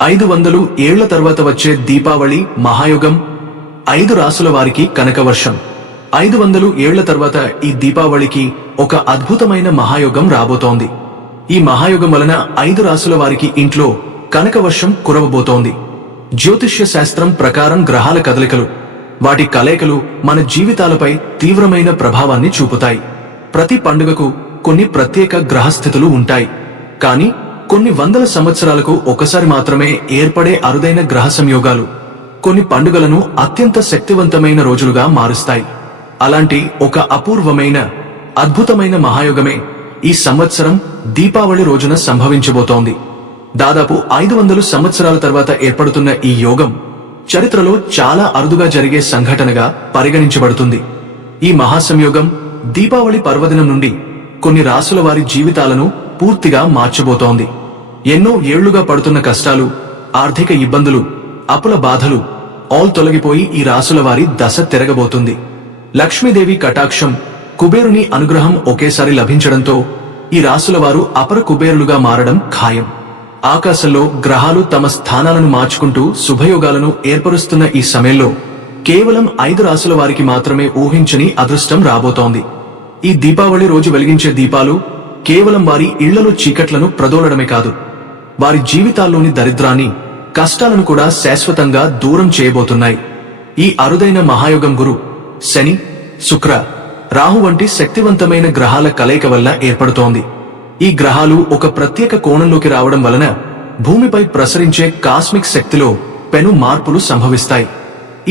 500 ఏళ్ల తర్వాత వచ్చే దీపావళి మహాయుగం. 5 రాసుల వారికి కనకవర్షం. 500 ఏళ్ల తర్వాత ఈ దీపావళికి ఒక అద్భుతమైన మహాయుగం రాబోతోంది. ఈ మహాయుగం వలన 5 రాసుల వారికి ఇంట్లో కనకవర్షం కురవబోతోంది. జ్యోతిష్య శాస్త్రం ప్రకారం గ్రహాల కదలికలు, వాటి కలయికలు మన జీవితాలపై తీవ్రమైన ప్రభావాన్ని చూపుతాయి. ప్రతి పండుగకు కొన్ని ప్రత్యేక గ్రహస్థితులు ఉంటాయి. కానీ కొన్ని వందల సంవత్సరాలకు ఒకసారి మాత్రమే ఏర్పడే అరుదైన గ్రహ సంయోగాలు కొన్ని పండుగలను అత్యంత శక్తివంతమైన రోజులుగా మారుస్తాయి. అలాంటి ఒక అపూర్వమైన అద్భుతమైన మహాయుగమే ఈ సంవత్సరం దీపావళి రోజున సంభవించబోతోంది. దాదాపు 500 సంవత్సరాల తర్వాత ఏర్పడుతున్న ఈ యోగం చరిత్రలో చాలా అరుదుగా జరిగే సంఘటనగా పరిగణించబడుతుంది. ఈ మహాసంయోగం దీపావళి పర్వదినం నుండి కొన్ని రాసుల వారి జీవితాలను పూర్తిగా మార్చబోతోంది. ఎన్నో ఏళ్లుగా పడుతున్న కష్టాలు, ఆర్థిక ఇబ్బందులు, అప్పుల బాధలు ఆల్ తొలగిపోయి ఈ రాసుల వారి దశ తిరగబోతుంది. లక్ష్మీదేవి కటాక్షం, కుబేరుని అనుగ్రహం ఒకేసారి లభించడంతో ఈ రాసుల వారు అపర కుబేరులుగా మారడం ఖాయం. ఆకాశంలో గ్రహాలు తమ స్థానాలను మార్చుకుంటూ శుభయోగాలను ఏర్పరుస్తున్న ఈ సమయంలో కేవలం 5 రాసుల వారికి మాత్రమే ఊహించని అదృష్టం రాబోతోంది. ఈ దీపావళి రోజు వెలిగించే దీపాలు కేవలం వారి ఇళ్లలో చీకట్లను ప్రదోలడమే కాదు, వారి జీవితాల్లోని దరిద్రాన్ని, కష్టాలను కూడా శాశ్వతంగా దూరం చేయబోతున్నాయి. ఈ అరుదైన మహాయుగం గురు, శని, శుక్ర, రాహు వంటి శక్తివంతమైన గ్రహాల కలయిక వల్ల ఏర్పడుతోంది. ఈ గ్రహాలు ఒక ప్రత్యేక కోణంలోకి రావడం వలన భూమిపై ప్రసరించే కాస్మిక్ శక్తిలో పెను మార్పులు సంభవిస్తాయి.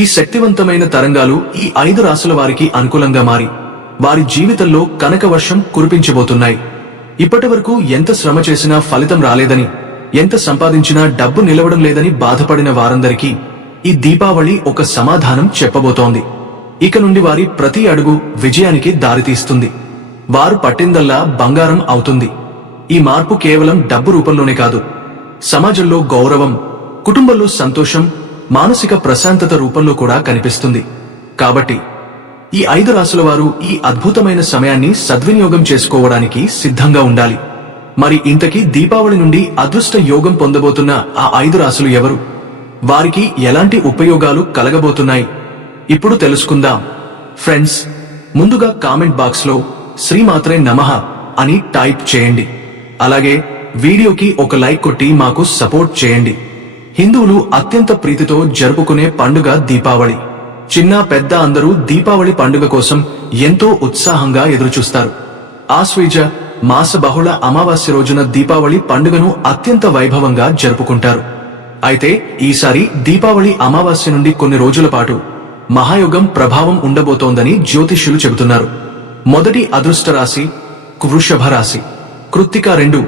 ఈ శక్తివంతమైన తరంగాలు ఈ 5 రాసుల వారికి అనుకూలంగా మారి వారి జీవితంలో కనకవర్షం కురిపించబోతున్నాయి. ఇప్పటివరకు ఎంత శ్రమ చేసినా ఫలితం రాలేదని, ఎంత సంపాదించినా డబ్బు నిలవడం లేదని బాధపడిన వారందరికీ ఈ దీపావళి ఒక సమాధానం చెప్పబోతోంది. ఇక నుండి వారి ప్రతి అడుగు విజయానికి దారితీస్తుంది. వారు పట్టిందల్లా బంగారం అవుతుంది. ఈ మార్పు కేవలం డబ్బు రూపంలోనే కాదు, సమాజంలో గౌరవం, కుటుంబంలో సంతోషం, మానసిక ప్రశాంతత రూపంలో కూడా కనిపిస్తుంది. కాబట్టి ఈ 5 రాసుల వారు ఈ అద్భుతమైన సమయాన్ని సద్వినియోగం చేసుకోవడానికి సిద్ధంగా ఉండాలి. మరి ఇంతకీ దీపావళి నుండి అదృష్ట యోగం పొందబోతున్న ఆ 5 రాసులు ఎవరు? వారికి ఎలాంటి ఉపయోగాలు కలగబోతున్నాయి? ఇప్పుడు తెలుసుకుందాం. ఫ్రెండ్స్, ముందుగా కామెంట్ బాక్స్ లో శ్రీమాత్రే నమః అని టైప్ చేయండి. అలాగే వీడియోకి ఒక లైక్ కొట్టి మాకు సపోర్ట్ చేయండి. హిందువులు అత్యంత ప్రీతితో జరుపుకునే పండుగ దీపావళి. చిన్న పెద్ద అందరూ దీపావళి పండుగ కోసం ఎంతో ఉత్సాహంగా ఎదురుచూస్తారు. ఆశ్వీజ మాస బహుళ అమావాస్య రోజున దీపావళి పండుగను అత్యంత వైభవంగా జరుపుకుంటారు. అయితే ఈసారి దీపావళి అమావాస్య నుండి కొన్ని రోజుల పాటు మహాయుగం ప్రభావం ఉండబోతోందని జ్యోతిష్యులు చెబుతున్నారు. మొదటి అదృష్ట రాశి వృషభ రాశి. కృత్తిక 2,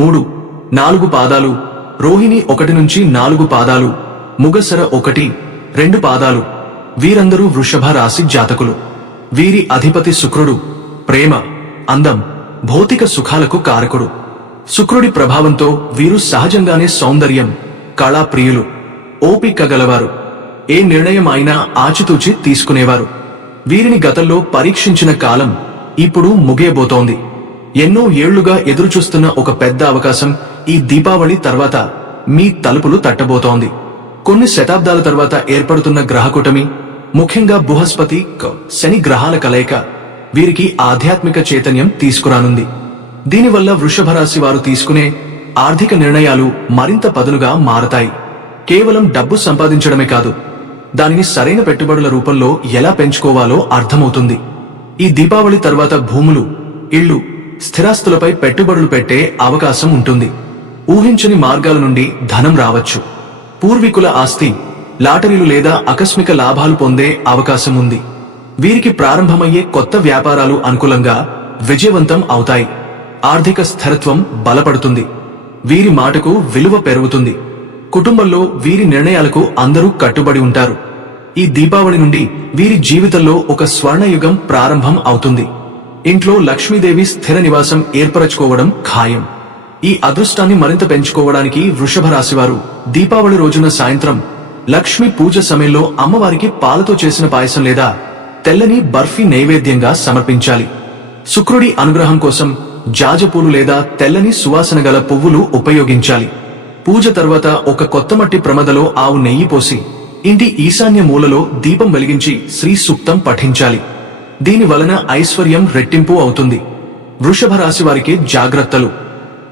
3, 4 పాదాలు, రోహిణి 1 నుంచి 4 పాదాలు, ముగసర 1, 2 పాదాలు వీరందరూ వృషభ రాశి జాతకులు. వీరి అధిపతి శుక్రుడు. ప్రేమ, అందం, భౌతిక సుఖాలకు కారకుడు. శుక్రుడి ప్రభావంతో వీరు సహజంగానే సౌందర్యం, కళా ప్రియులు, ఓపిక గలవారు. ఏ నిర్ణయం అయినా ఆచితూచి తీసుకునేవారు. వీరిని గతంలో పరీక్షించిన కాలం ఇప్పుడు ముగియబోతోంది. ఎన్నో ఏళ్లుగా ఎదురుచూస్తున్న ఒక పెద్ద అవకాశం ఈ దీపావళి తర్వాత మీ తలుపులు తట్టబోతోంది. కొన్ని శతాబ్దాల తర్వాత ఏర్పడుతున్న గ్రహకూటమి, ముఖ్యంగా బృహస్పతి, శని గ్రహాల కలయిక వీరికి ఆధ్యాత్మిక చైతన్యం తీసుకురానుంది. దీనివల్ల వృషభ రాశి వారు తీసుకునే ఆర్థిక నిర్ణయాలు మరింత పదునుగా మారతాయి. కేవలం డబ్బు సంపాదించడమే కాదు, దానిని సరైన పెట్టుబడుల రూపంలో ఎలా పెంచుకోవాలో అర్థమవుతుంది. ఈ దీపావళి తర్వాత భూములు, ఇళ్లు, స్థిరాస్తులపై పెట్టుబడులు పెట్టే అవకాశం ఉంటుంది. ఊహించని మార్గాల నుండి ధనం రావచ్చు. పూర్వీకుల ఆస్తి, లాటరీలు లేదా ఆకస్మిక లాభాలు పొందే అవకాశం ఉంది. వీరికి ప్రారంభమయ్యే కొత్త వ్యాపారాలు అనుకూలంగా విజయవంతం అవుతాయి. ఆర్థిక స్థిరత్వం బలపడుతుంది. వీరి మాటకు విలువ పెరుగుతుంది. కుటుంబంలో వీరి నిర్ణయాలకు అందరూ కట్టుబడి ఉంటారు. ఈ దీపావళి నుండి వీరి జీవితంలో ఒక స్వర్ణయుగం ప్రారంభం అవుతుంది. ఇంట్లో లక్ష్మీదేవి స్థిర నివాసం ఏర్పరచుకోవడం ఖాయం. ఈ అదృష్టాన్ని మరింత పెంచుకోవడానికి వృషభ రాశివారు దీపావళి రోజున సాయంత్రం లక్ష్మీ పూజ సమయంలో అమ్మవారికి పాలతో చేసిన పాయసం లేదా తెల్లని బర్ఫీ నైవేద్యంగా సమర్పించాలి. శుక్రుడి అనుగ్రహం కోసం జాజపూలు లేదా తెల్లని సువాసన గల పువ్వులు ఉపయోగించాలి. పూజ తర్వాత ఒక కొత్త మట్టి ప్రమదలో ఆవు నెయ్యి పోసి ఇంటి ఈశాన్య మూలలో దీపం వెలిగించి శ్రీ సూక్తం పఠించాలి. దీని వలన ఐశ్వర్యం రెట్టింపు అవుతుంది. వృషభ రాశి వారికి జాగ్రత్తలు.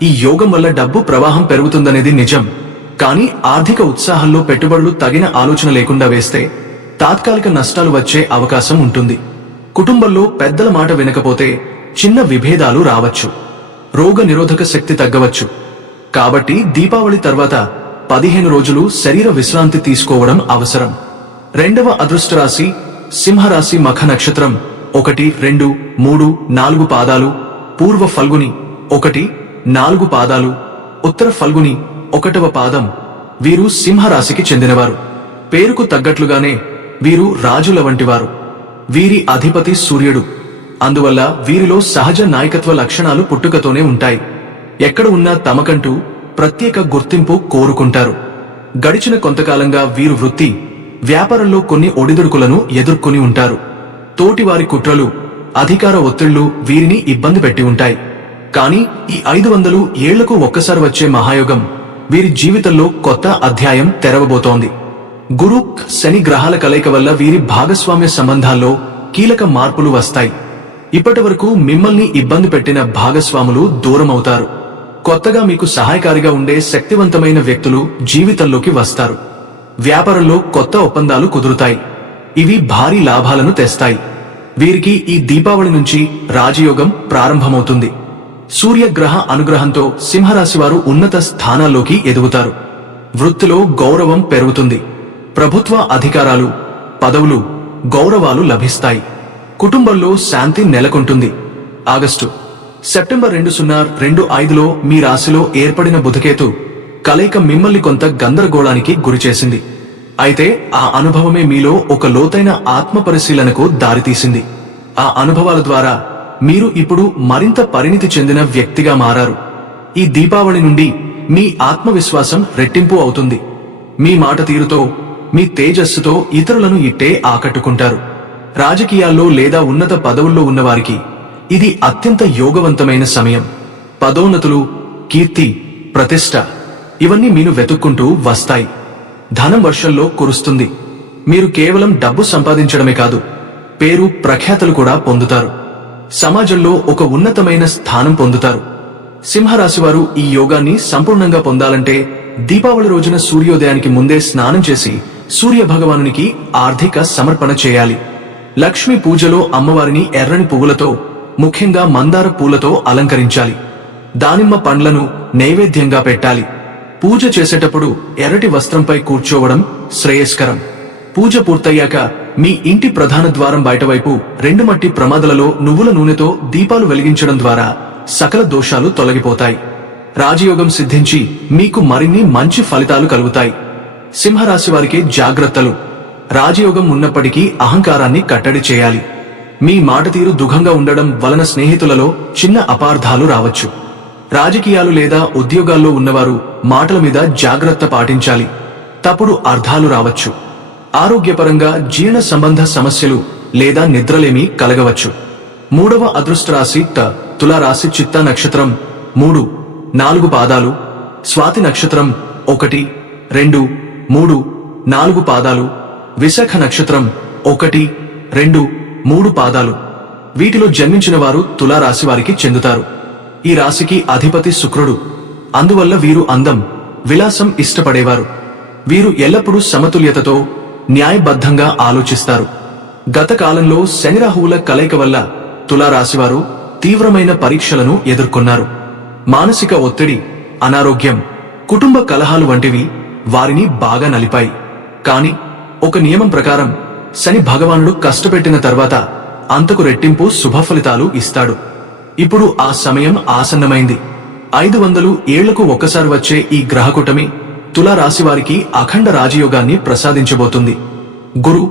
ఈ యోగం వల్ల డబ్బు ప్రవాహం పెరుగుతుందనేది నిజం. కానీ ఆర్థిక ఉత్సాహంలో పెట్టుబడులు తగిన ఆలోచన లేకుండా వేస్తే తాత్కాలిక నష్టాలు వచ్చే అవకాశం ఉంటుంది. కుటుంబంలో పెద్దల మాట వినకపోతే చిన్న విభేదాలు రావచ్చు. రోగ నిరోధక శక్తి తగ్గవచ్చు. కాబట్టి దీపావళి తర్వాత 15 రోజులు శరీర విశ్రాంతి తీసుకోవడం అవసరం. రెండవ అదృష్ట రాశి సింహరాశి. మఖ నక్షత్రం 1, 2, 3, 4 పాదాలు, పూర్వ ఫల్గుని 1, 4 పాదాలు, ఉత్తర ఫల్గుని 1వ పాదం. వీరు సింహరాశికి చెందినవారు. పేరుకు తగ్గట్లుగానే వీరు రాజుల వంటివారు. వీరి అధిపతి సూర్యుడు. అందువల్ల వీరిలో సహజ నాయకత్వ లక్షణాలు పుట్టుకతోనే ఉంటాయి. ఎక్కడ ఉన్నా తమకంటూ ప్రత్యేక గుర్తింపు కోరుకుంటారు. గడిచిన కొంతకాలంగా వీరు వృత్తి, వ్యాపారంలో కొన్ని ఒడిదుడుకులను ఎదుర్కొని ఉంటారు. తోటివారి కుట్రలు, అధికార ఒత్తిళ్లు వీరిని ఇబ్బంది పెట్టి ఉంటాయి. కానీ ఈ 500 ఏళ్లకు ఒక్కసారి వచ్చే మహాయోగం వీరి జీవితంలో కొత్త అధ్యాయం తెరవబోతోంది. గురు శని గ్రహాల కలయిక వల్ల వీరి భాగస్వామ్య సంబంధాల్లో కీలక మార్పులు వస్తాయి. ఇప్పటి వరకు మిమ్మల్ని ఇబ్బంది పెట్టిన భాగస్వాములు దూరమవుతారు. కొత్తగా మీకు సహాయకారిగా ఉండే శక్తివంతమైన వ్యక్తులు జీవితంలోకి వస్తారు. వ్యాపారంలో కొత్త ఒప్పందాలు కుదురుతాయి. ఇవి భారీ లాభాలను తెస్తాయి. వీరికి ఈ దీపావళి నుంచి రాజయోగం ప్రారంభమవుతుంది. సూర్యగ్రహ అనుగ్రహంతో సింహరాశివారు ఉన్నత స్థానాల్లోకి ఎదుగుతారు. వృత్తిలో గౌరవం పెరుగుతుంది. ప్రభుత్వ అధికారాలు, పదవులు, గౌరవాలు లభిస్తాయి. కుటుంబంలో శాంతి నెలకొంటుంది. ఆగస్టు సెప్టెంబర్ 2025లో మీ రాశిలో ఏర్పడిన బుధకేతు కలయిక మిమ్మల్ని కొంత గందరగోళానికి గురిచేసింది. అయితే ఆ అనుభవమే మీలో ఒక లోతైన ఆత్మ పరిశీలనకు దారితీసింది. ఆ అనుభవాల ద్వారా మీరు ఇప్పుడు మరింత పరిణితి చెందిన వ్యక్తిగా మారారు. ఈ దీపావళి నుండి మీ ఆత్మవిశ్వాసం రెట్టింపు అవుతుంది. మీ మాట తీరుతో, మీ తేజస్సుతో ఇతరులను ఇట్టే ఆకట్టుకుంటారు. రాజకీయాల్లో లేదా ఉన్నత పదవుల్లో ఉన్నవారికి ఇది అత్యంత యోగవంతమైన సమయం. పదోన్నతులు, కీర్తి, ప్రతిష్ట ఇవన్నీ మీను వెతుక్కుంటూ వస్తాయి. ధనం వర్షంలో కురుస్తుంది. మీరు కేవలం డబ్బు సంపాదించడమే కాదు, పేరు ప్రఖ్యాతలు కూడా పొందుతారు. సమాజంలో ఒక ఉన్నతమైన స్థానం పొందుతారు. సింహరాశివారు ఈ యోగాన్ని సంపూర్ణంగా పొందాలంటే దీపావళి రోజున సూర్యోదయానికి ముందే స్నానం చేసి సూర్య భగవానునికి ఆర్థిక సమర్పణ చేయాలి. లక్ష్మీ పూజలో అమ్మవారిని ఎర్రని పువ్వులతో, ముఖ్యంగా మందార పూలతో అలంకరించాలి. దానిమ్మ పండ్లను నైవేద్యంగా పెట్టాలి. పూజ చేసేటప్పుడు ఎర్రటి వస్త్రంపై కూర్చోవడం శ్రేయస్కరం. పూజ పూర్తయ్యాక మీ ఇంటి ప్రధాన ద్వారం బయటవైపు 2 మట్టి ప్రమాదలలో నువ్వుల నూనెతో దీపాలు వెలిగించడం ద్వారా సకల దోషాలు తొలగిపోతాయి. రాజయోగం సిద్ధించి మీకు మరిన్ని మంచి ఫలితాలు కలుగుతాయి. సింహరాశి వారికి జాగ్రత్తలు. రాజయోగం ఉన్నప్పటికీ అహంకారాన్ని కట్టడి చేయాలి. మీ మాట తీరు దుఃఖంగా ఉండడం వలన స్నేహితులలో చిన్న అపార్థాలు రావచ్చు. రాజకీయాలు లేదా ఉద్యోగాల్లో ఉన్నవారు మాటల మీద జాగ్రత్త పాటించాలి. తప్పుడు అర్థాలు రావచ్చు. ఆరోగ్యపరంగా జీర్ణ సంబంధ సమస్యలు లేదా నిద్రలేమి కలగవచ్చు. మూడవ అదృష్ట రాశి తులారాశి. చిత్తా నక్షత్రం 3, 4 పాదాలు, స్వాతి నక్షత్రం 1, 2, 3, 4 పాదాలు, విశాఖ నక్షత్రం 1, 2, 3 పాదాలు. వీటిలో జన్మించిన వారు తులారాశి వారికి చెందుతారు. ఈ రాశికి అధిపతి శుక్రుడు. అందువల్ల వీరు అందం, విలాసం ఇష్టపడేవారు. వీరు ఎల్లప్పుడూ సమతుల్యతతో, న్యాయబద్ధంగా ఆలోచిస్తారు. గత కాలంలో శనిరాహువుల కలయిక వల్ల తులారాశివారు తీవ్రమైన పరీక్షలను ఎదుర్కొన్నారు. మానసిక ఒత్తిడి, అనారోగ్యం, కుటుంబ కలహాలు వంటివి వారిని బాగా నలిపాయి. కాని ఒక నియమం ప్రకారం శని భగవానుడు కష్టపెట్టిన తర్వాత అంతకు రెట్టింపు శుభఫలితాలు ఇస్తాడు. ఇప్పుడు ఆ సమయం ఆసన్నమైంది. 500 ఏళ్లకు ఒక్కసారి వచ్చే ఈ గ్రహకూటమి తులారాశివారికి అఖండ రాజయోగాన్ని ప్రసాదించబోతుంది. గురు,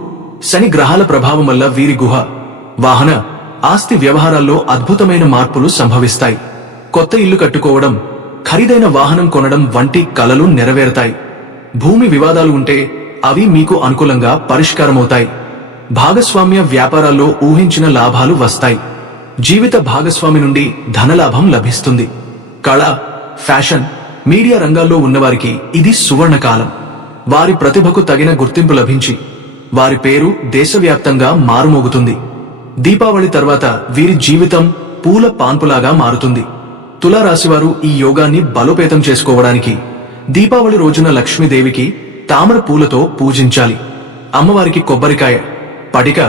శని గ్రహాల ప్రభావం వల్ల వీరి గుహ, వాహన, ఆస్తి వ్యవహారాల్లో అద్భుతమైన మార్పులు సంభవిస్తాయి. కొత్త ఇల్లు కట్టుకోవడం, ఖరీదైన వాహనం కొనడం వంటి కలలు నెరవేరుతాయి. భూమి వివాదాలు ఉంటే అవి మీకు అనుకూలంగా పరిష్కారమవుతాయి. భాగస్వామ్య వ్యాపారాల్లో ఊహించిన లాభాలు వస్తాయి. జీవిత భాగస్వామి నుండి ధనలాభం లభిస్తుంది. కళ, ఫ్యాషన్, మీడియా రంగాల్లో ఉన్నవారికి ఇది సువర్ణకాలం. వారి ప్రతిభకు తగిన గుర్తింపు లభించి వారి పేరు దేశవ్యాప్తంగా మారుమోగుతుంది. దీపావళి తర్వాత వీరి జీవితం పూల పాన్పులాగా మారుతుంది. తులారాశివారు ఈ యోగాన్ని బలోపేతం చేసుకోవడానికి దీపావళి రోజున లక్ష్మీదేవికి తామర పూలతో పూజించాలి. అమ్మవారికి కొబ్బరికాయ, పటిక,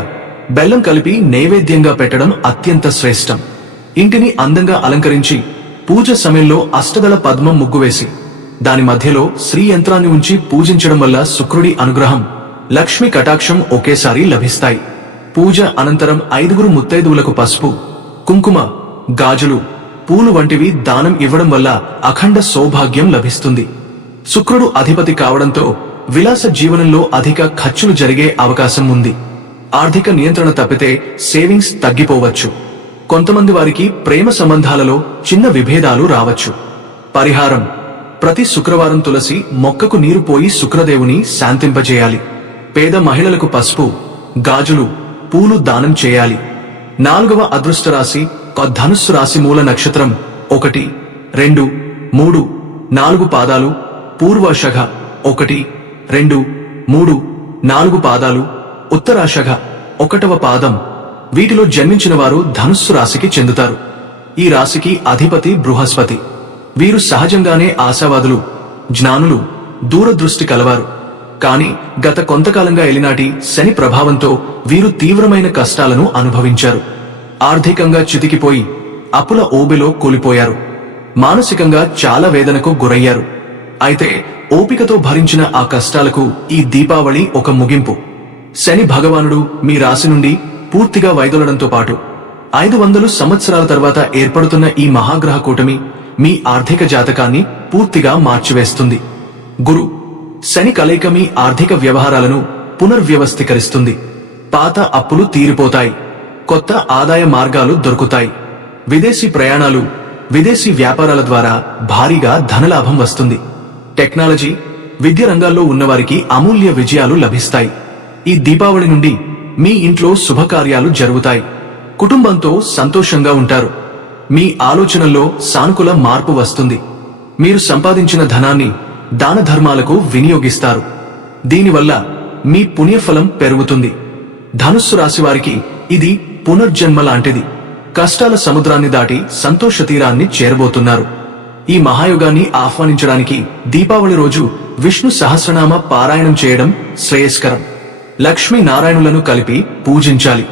బెల్లం కలిపి నైవేద్యంగా పెట్టడం అత్యంత శ్రేష్టం. ఇంటిని అందంగా అలంకరించి పూజ సమయంలో అష్టదళ పద్మం ముగ్గు వేసి దాని మధ్యలో శ్రీ యంత్రాన్ని ఉంచి పూజించడం వల్ల శుక్రుడి అనుగ్రహం, లక్ష్మి కటాక్షం ఒకేసారి లభిస్తాయి. పూజ అనంతరం 5 ముత్తైదువులకు పసుపు, కుంకుమ, గాజులు, పూలు వంటివి దానం ఇవ్వడం వల్ల అఖండ సౌభాగ్యం లభిస్తుంది. శుక్రుడు అధిపతి కావడంతో విలాస జీవనంలో అధిక ఖర్చులు జరిగే అవకాశం ఉంది. ఆర్థిక నియంత్రణ తప్పితే సేవింగ్స్ తగ్గిపోవచ్చు. కొంతమంది వారికి ప్రేమ సంబంధాలలో చిన్న విభేదాలు రావచ్చు. పరిహారం: ప్రతి శుక్రవారం తులసి మొక్కకు నీరు పోయి శుక్రదేవుని శాంతింపజేయాలి. పేద మహిళలకు పసుపు, గాజులు, పూలు దానం చేయాలి. 4వ అదృష్ట రాశి ధనుస్సు రాశి. మూల నక్షత్రం 1, 2, 3, 4 పాదాలు. పూర్వాషాఢ 1, 2, 3, 4 పాదాలు. ఉత్తరాషాఢ 1వ పాదం. వీటిలో జన్మించిన వారు ధనుస్సు రాశికి చెందుతారు. ఈ రాశికి అధిపతి బృహస్పతి. వీరు సహజంగానే ఆశావాదులు, జ్ఞానులు, దూరదృష్టి కలవారు. కాని గత కొంతకాలంగా ఎలినాటి శని ప్రభావంతో వీరు తీవ్రమైన కష్టాలను అనుభవించారు. ఆర్థికంగా చితికిపోయి అప్పుల ఊబిలో కూలిపోయారు. మానసికంగా చాలా వేదనకు గురయ్యారు. అయితే ఓపికతో భరించిన ఆ కష్టాలకు ఈ దీపావళి ఒక ముగింపు. శని భగవానుడు మీ రాశి నుండి పూర్తిగా వైదొలడంతో పాటు 500 సంవత్సరాల తర్వాత ఏర్పడుతున్న ఈ మహాగ్రహ కూటమి మీ ఆర్థిక జాతకాన్ని పూర్తిగా మార్చివేస్తుంది. గురు శని కలయిక మీ ఆర్థిక వ్యవహారాలను పునర్వ్యవస్థీకరిస్తుంది. పాత అప్పులు తీరిపోతాయి. కొత్త ఆదాయ మార్గాలు దొరుకుతాయి. విదేశీ ప్రయాణాలు, విదేశీ వ్యాపారాల ద్వారా భారీగా ధనలాభం వస్తుంది. టెక్నాలజీ, విద్య రంగాల్లో ఉన్నవారికి అమూల్య విజయాలు లభిస్తాయి. ఈ దీపావళి నుండి మీ ఇంట్లో శుభకార్యాలు జరుగుతాయి. కుటుంబంతో సంతోషంగా ఉంటారు. మీ ఆలోచనల్లో సానుకూల మార్పు వస్తుంది. మీరు సంపాదించిన ధనాన్ని దాన ధర్మాలకు వినియోగిస్తారు. దీనివల్ల మీ పుణ్యఫలం పెరుగుతుంది. ధనుస్సు రాశి వారికి ఇది పునర్జన్మ లాంటిది. కష్టాల సముద్రాన్ని దాటి సంతోష తీరాన్ని చేరబోతున్నారు. ఈ మహాయుగాన్ని ఆహ్వానించడానికి దీపావళి రోజు విష్ణు సహస్రనామ పారాయణం చేయడం శ్రేయస్కరం. లక్ష్మీ నారాయణులను కలిపి పూజించాలి.